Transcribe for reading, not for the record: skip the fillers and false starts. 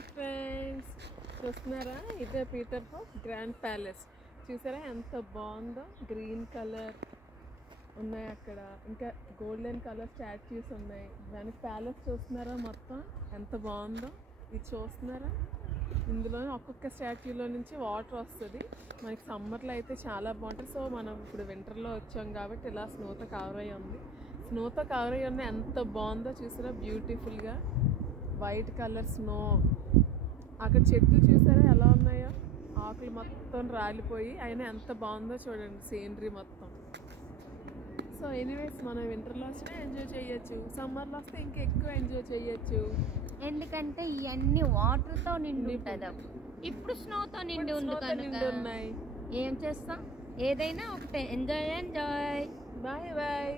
Hi friends, చూస్తున్నారా? ఇదే Peter house grand palace. చూసారా ఎంత బాగుందో? గ్రీన్ కలర్ ఉన్నాయి అక్కడ, ఇంకా గోల్డెన్ కలర్ స్టాచ్యూస్ ఉన్నాయి. దానికి ప్యాలెస్ చూస్తున్నారా మొత్తం ఎంత బాగుందో? ఇది చూస్తున్నారా? ఇందులో ఒక్కొక్క స్టాచ్యూలో నుంచి వాటర్ వస్తుంది. మనకి సమ్మర్లో అయితే చాలా బాగుంటుంది. సో మనం ఇప్పుడు వింటర్లో వచ్చాం కాబట్టి ఇలా స్నోతో కవర్ అయ్యి ఉంది. స్నోతో కవర్ అయ్యి ఉన్న ఎంత బాగుందో చూసారా? బ్యూటిఫుల్గా వైట్ కలర్ స్నో. అక్కడ చెట్లు చూసారా ఎలా ఉన్నాయో? ఆకులు మొత్తం రాలిపోయి అయినా ఎంత బాగుందో చూడండి సీనరీ మొత్తం. సో ఎనీవేస్ మనం వింటర్లో వచ్చినా ఎంజాయ్ చేయొచ్చు, సమ్మర్లో వస్తే ఇంకా ఎక్కువ ఎంజాయ్ చేయొచ్చు. ఎందుకంటే ఇవన్నీ వాటర్తో నిండి ఉంటుంది. ఇప్పుడు స్నోతో నిండి ఉంది కనుక ఉన్నాయి. ఏం చేస్తాం? ఏదైనా ఒకటే, ఎంజాయ్. Bye bye.